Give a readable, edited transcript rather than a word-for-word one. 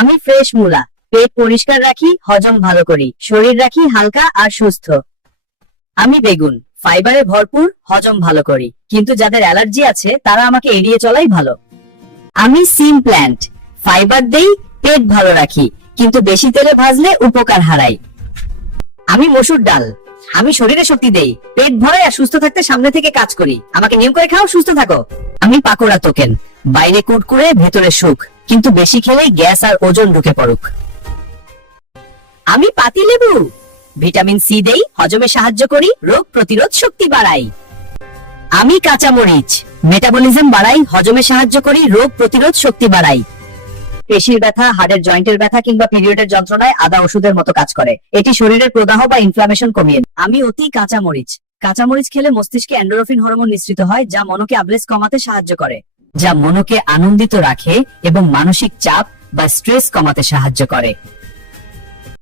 আমি ফ্রেশ মূলা, পেট পরিষ্কার রাখি, হজম ভালো করি, শরীর রাখি হালকা আর সুস্থ। আমি বেগুন, ফাইবারে ভরপুর, হজম ভালো করি, কিন্তু যাদের অ্যালার্জি আছে তারা আমাকে এড়িয়ে চলাই ভালো। আমি সিম প্ল্যান্ট, ফাইবার দেই, পেট ভালো রাখি, কিন্তু বেশি তেলে ভাজলে উপকার হারাই। আমি মসুর ডাল, আমি শরীরে শক্তি দেই, পেট ভরাই আর সুস্থ থাকতে সামনে থেকে কাজ করি, আমাকে নিয়ম করে খাও, সুস্থ থাকো। আমি পাকোড়া তোকেন, বাইরে কুড়কুড়ে ভেতরে সুখ, কিন্তু বেশি খেলেই গ্যাস আর ওজন ঢুকে পড়ুক। আমি পাতিলেবু, ভিটামিন সি দেই, হজমে সাহায্য করি, রোগ প্রতিরোধ শক্তি বাড়াই। আমি কাঁচামরিচ, মেটাবলিজম বাড়াই, হজমে সাহায্য করি, রোগ প্রতিরোধ শক্তি বাড়াই। পেশির ব্যথা, হাড়ের জয়েন্টের ব্যথা কিংবা পিরিয়ডের যন্ত্রণায় আদা ওষুধের মতো কাজ করে, এটি শরীরের প্রদাহ বা ইনফ্লামেশন কমিয়ে দেয়। আমি অতি কাঁচামরিচ, কাঁচামরিচ খেলে মস্তিষ্কে এন্ডোরফিন হরমোন নিঃসৃত হয়, যা মনকে আবলেস কমাতে সাহায্য করে, যা মনকে আনন্দিত রাখে এবং মানসিক চাপ বা স্ট্রেস কমাতে সাহায্য করে।